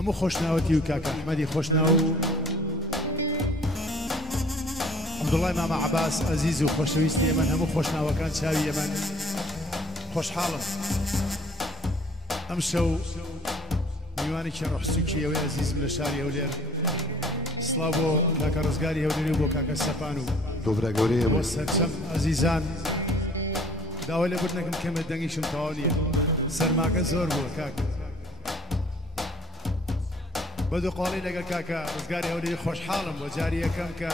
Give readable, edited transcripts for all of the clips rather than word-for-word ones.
همو خوشناوتي وكاكا احمدي خوشناو عبد الله ماما عباس عزيز وخوشويستي يمن همو خوشناو كان شاوي يمن خوش حالم امشو میوانی که روح سوکی و عزیز من شاری اولیر سلابو کاکا رزگاری اولیر بو کاکا سپانو دوباره گوری و سرچم عزیزان داوله بود نکم کم دنگیشم تاولیه سرماکه زور بو کاکا بدو قالی لگر کاکا رزگاری اولیر خوش حالم و جاریه کم که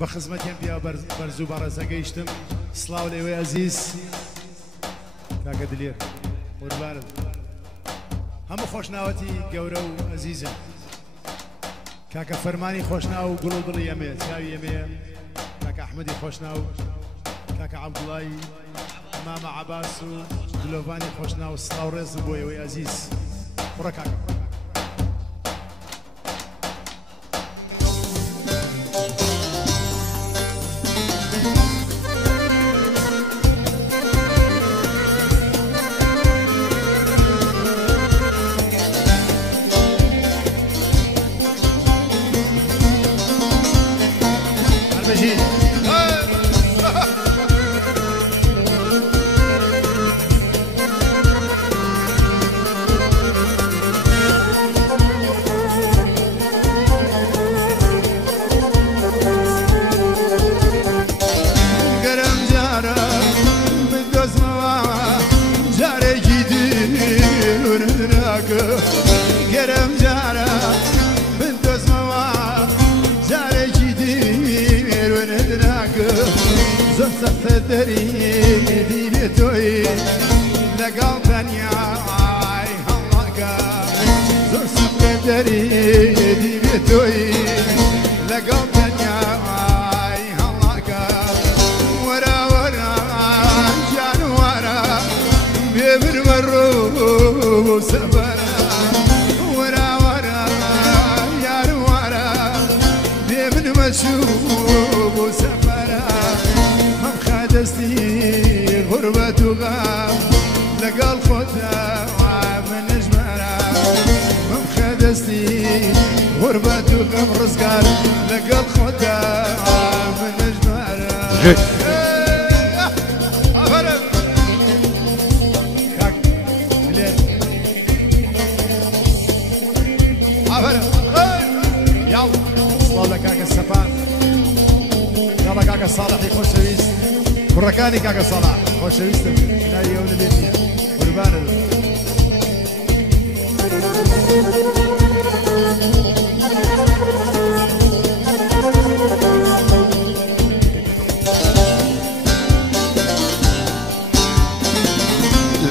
بخدمتیم بیا برزو بارزه گیشتم سلاو لیوی عزیز کاکا دلیر قربانت همو خوشناوتی گەورە و عزیزم کاکە فەرمانی خوشناو و گوڵ و دڵی ئەمێ چاوی ئەمێ کاکە ئەحمەدی خوشناو کاکە عەبدوڵای مامە عەباس و دلۆڤانی خوشناو سڵاو ڕێزم بۆ ئێوەی عزیز بڕە کاکە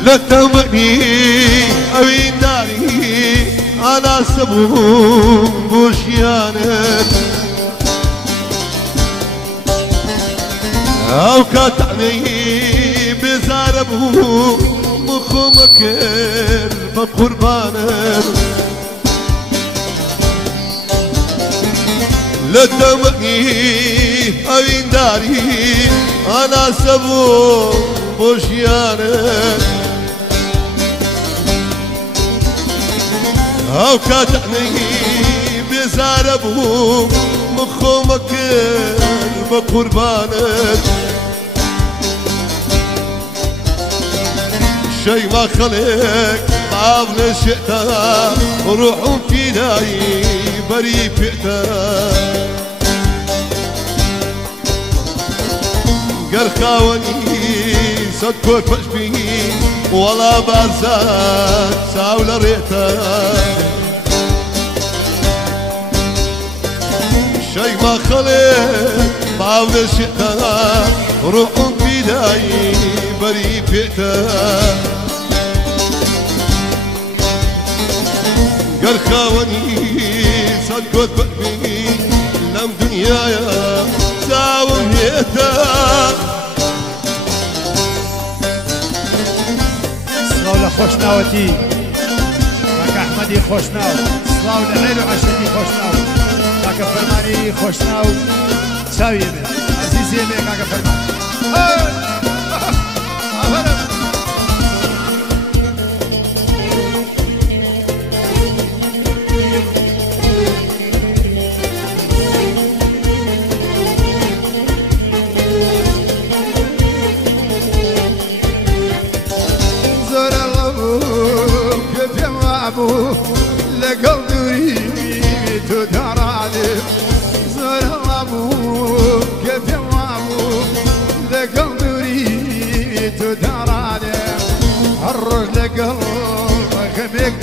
لتمني أوين داري أنا سبوم بوشيانت أو كاتعني بزاربو مخومكر بقربانت لتمني أوين داري أنا سبوم بوشيانت أو كاتعني بزاربو مخومكر بقربانت شي ما خلق عظم شئتا روح فيناي بري فئتا قال خاوني صدقوا فشبي ولا بازات ساولا ريتا شي ما خلق بعض الشئتا روح فيناي بري فئتا قال خاوني صدقوا فشبي لم دنيايا ساوم هيتا سلاو لخوشناوتي كاكا احمدي خوشناو سلاو لعيلو عشتي خوشناو كاكا فرماني خوشناو تساوي يمي عزيزي يمي كاكا فرماني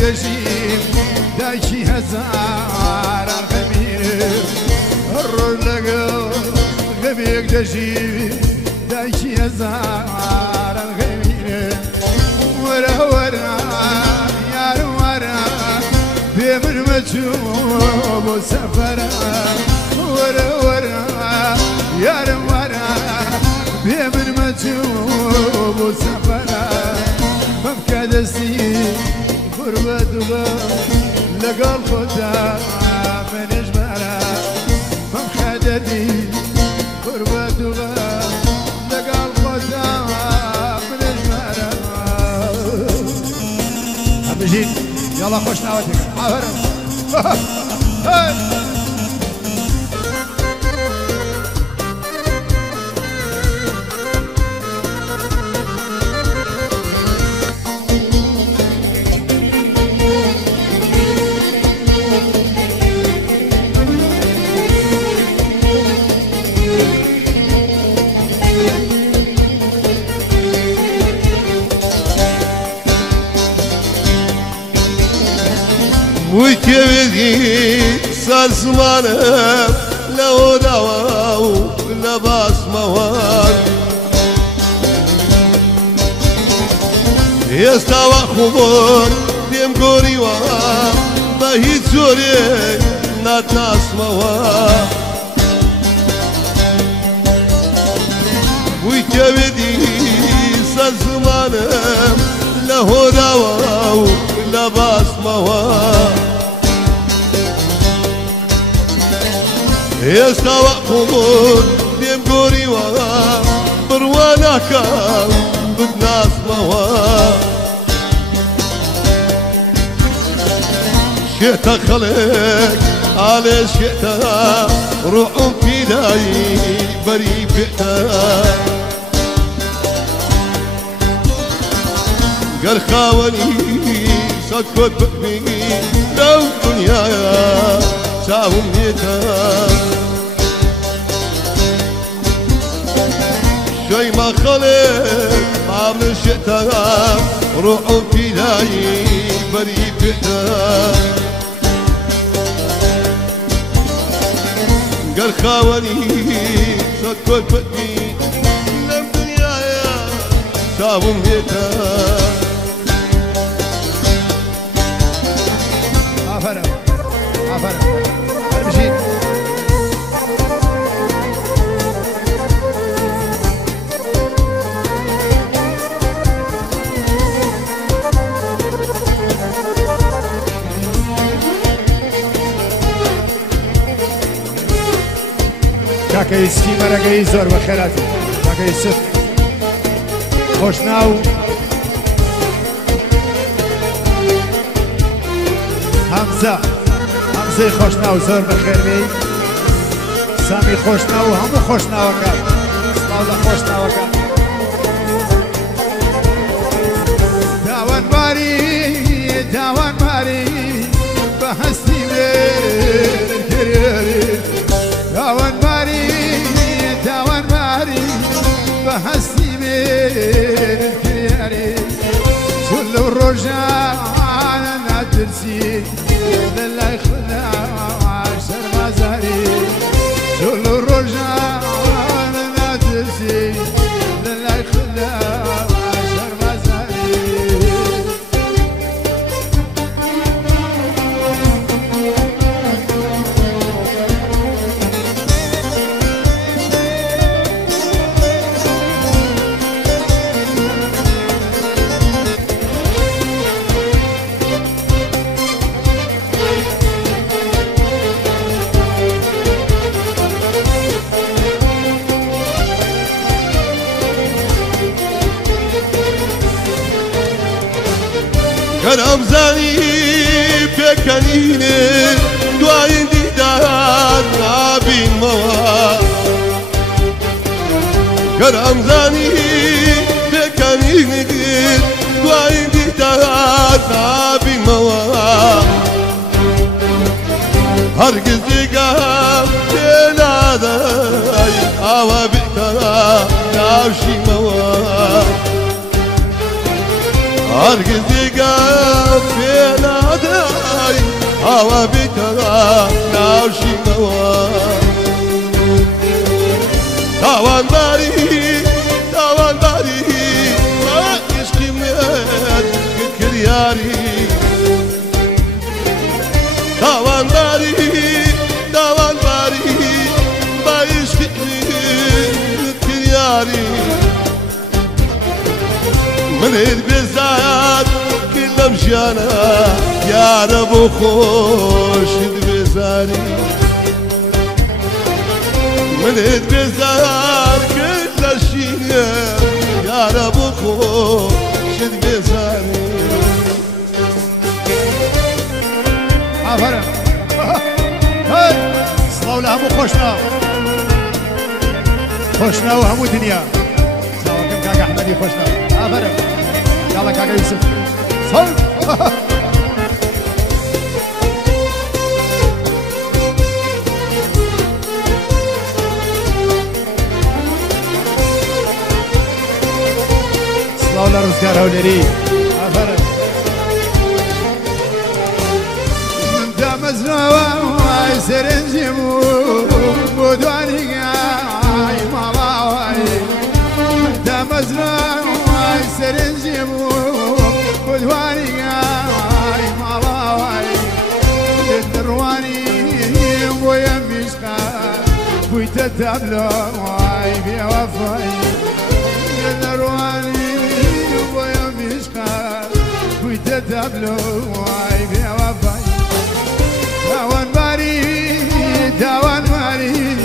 دجيم دايكي هزار الغمير الرلقو غبيك دجيم دايكي هزار الغمير ورا ورا يا ورا بمن مجوب وسفرا ورا ورا يا ورا بمن مجوب وسفرا ممكدسي غربة لقى الخدا من اجمالا ممكدني غربة لقى الخدا من اجمالا أبجيت يلا خوش ناوتك عفرم وكبدي صار زمانه لو دواو لباس موال يستوى خبر ديم قريوا بهيت زوري نات ناس موال وكبدي صار زمانه له دواو لباس موال يستوى خبر ديم قريوا برواناك بدناس موال شئت خلق على شئت روحهم في داي بري بئتا قال خاوني سكت بقمي لو دنيايا ساهم نيتا شي ما خلق عامل شئتا روحهم في داي بري بئتا قال خاوني سكت بقمي لو دنيايا ساهم نيتا عفرم عفرم المشيت كاكا يسكي مرقا يزور بخيراتي كاكا يسف خوشناو حمزة خوشناو زور بخير بي سامي خوشناو همو خوشناو كات اسماولا خوشناو كات داوان ماري بحسني من كريري داوان ماري بحسني من كريري كل الرجال نادرسي لله يخلع عشر مزاري كل الرجال نادرسي لله يخلع عشر مزاري كان أمزاني بكنيني دواين ديدار عابين موال كان أمزاني بكنيني دواين ديدار عابين موال هرقز لقام تنادي عوا بيتنا نعوشي موال هرقز لقام تنادي ئەوە بیتەوە ناوشینەوە تاوانباری تاوانباری بە عشقی من کریاری تاوانباری تاوانباری بە عشقی من کریاری منت بێزار کرد لەم ژیانە یارە بۆ خۆشت بێزاری منت بێزار کرد لە شینە یارە بۆ خۆشت بێزاری ئافرە سڵاو لە هەموو خۆشناو هەموو دنیا ساوەکەم کاکە ئەحمەدی خۆشناو ئافرە يلا كاكا يوسف صل صلاة ولا رزقار هوليري أفرد من دام زنوا سرنجمو بودواني قاي ماواي من دام زنوا سرنجمو بودواني قاي ماواي الدرواني ويا مشقا بويت التابلو واي في وفاي الدرواني ويا مشقا بويت التابلو واي في وفاي داوان باري داوان باري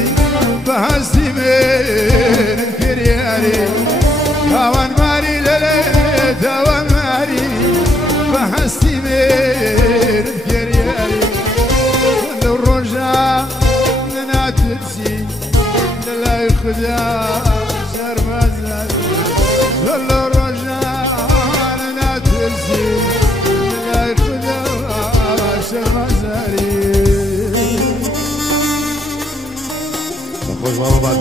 بهستي من كرياري داوان باري للي داوان باري بهستي من كرياري الرجاء لنا تنسي لا يخدع شر مزل الرجاء لنا تنسي لا يخدع شر مزل خوش ماما بعد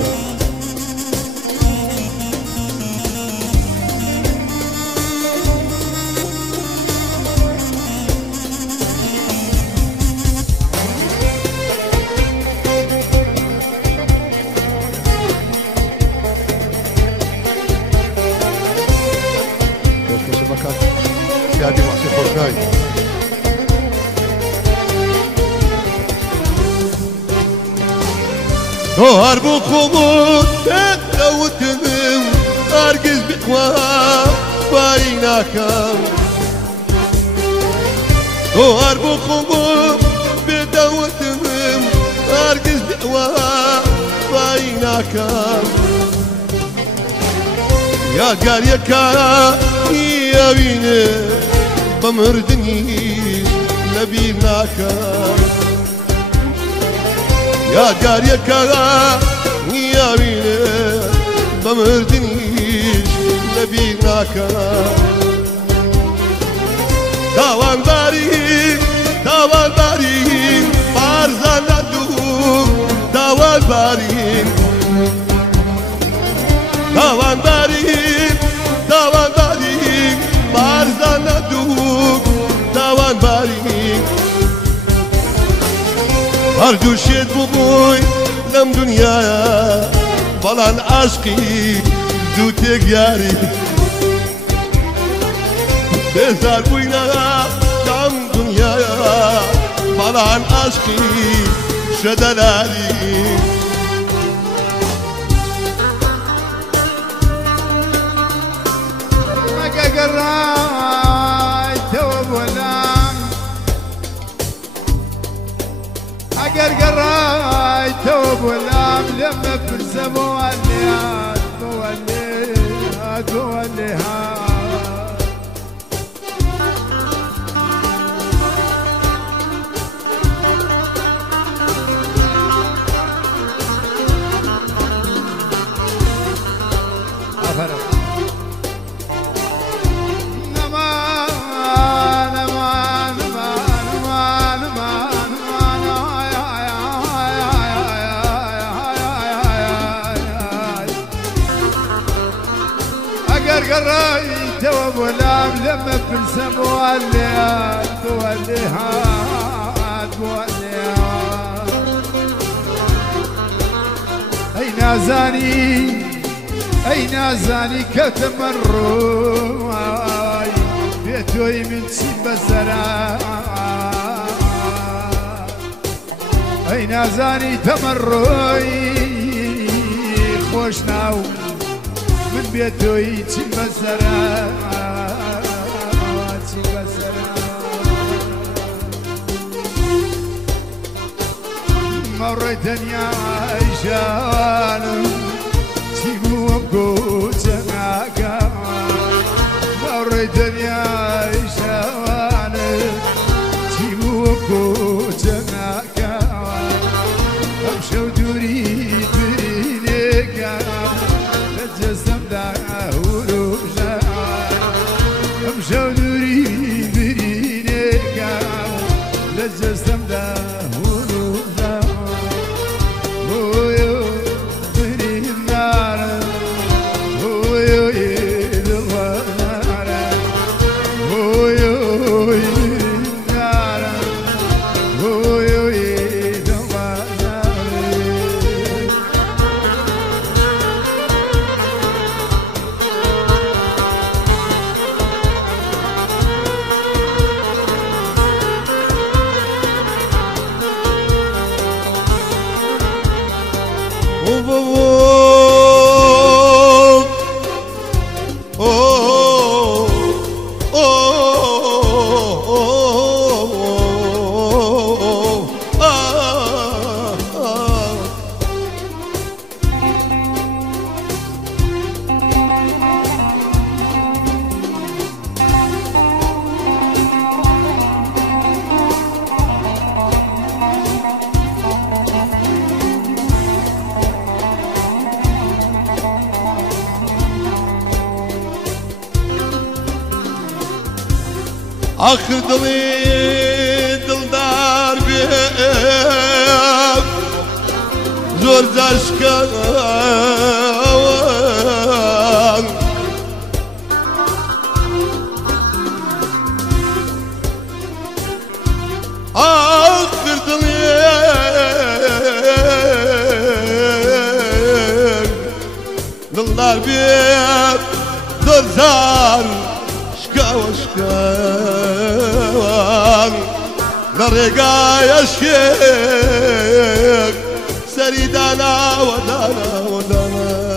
سيادي محسن خورناي نهار بخمود تتلوتم أرجز بقوام بايناكم نهار بخمود بتوتم أرجز بقوام بايناكم يا قاريكا يا بينا بمردنيش نبيناكا يا قاريكا يا بينا بمردنيش نبيناكا داوان باري بارزان ندوم داوان باري داوان باري بارزان ندوم داوان باري هردو شد ببوي لم دنيايا بلان عشقي زوتك ياري بزار بوينا لم دنيايا بلان عشقي شدلالي قراي توب ولام أقر قراي توب ولام لما برسموا الليات توليها قراي توب ولام لما بنسموا الليات نازاني أي نازاني كتمرّاي بيتوي من سيب الزراء أي نازاني تمرّاي خوشناو من بيتوي سيب الزراء سيب الزراء مريتني يا عيشان سيبوكو جناكا مريتني يا عيشان سيبوكو جناكا امشوا دوري برينيكا تجسم داوروجا امشوا دوري برينيكا تجسم داوروجا آخر دلی دلدار بیم زور زشکن آخر دلی دلدار بیم زور زشکن لرقاي الشيخ سريدانا ودانا ودانا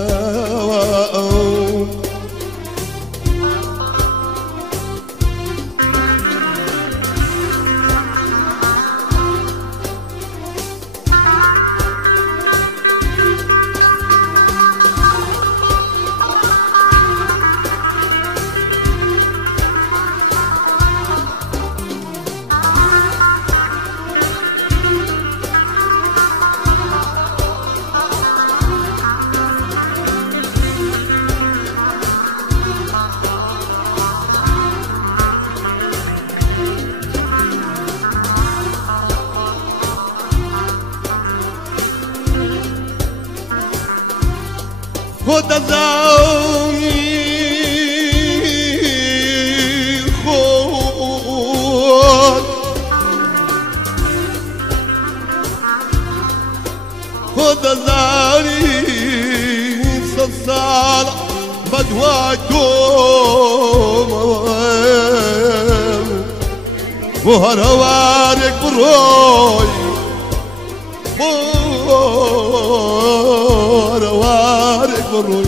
خود زاونی خود زاونی سال بدواتم وهروارك بروي وهروارك بروي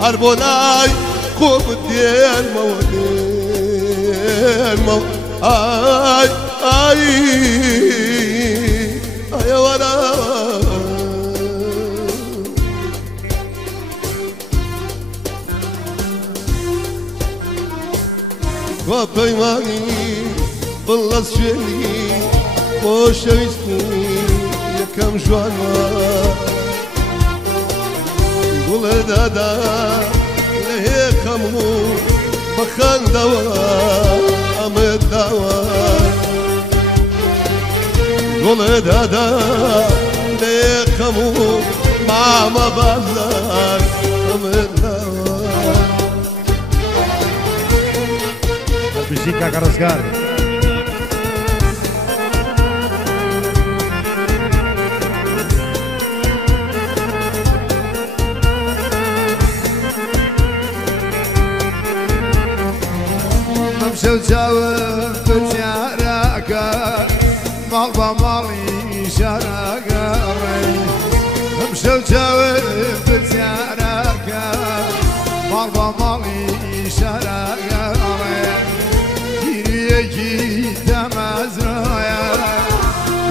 عربوناي قوم الدين موالين آي آي آي ورا وبيماني بالله سجني وشويستني يا كم جوانا قول دادا ليه خمو بخان دوا أمد دوا قول دادا ليه خمو ماما بازار أمد دوا Música Carrascar. جاوب بزيارك مال بمالي شارك همشو جاوب بزيارك مال بمالي شارك يجي تمازرايا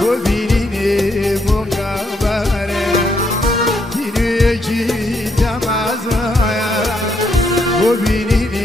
وبيني مقابرة يجي تمازرايا وبيني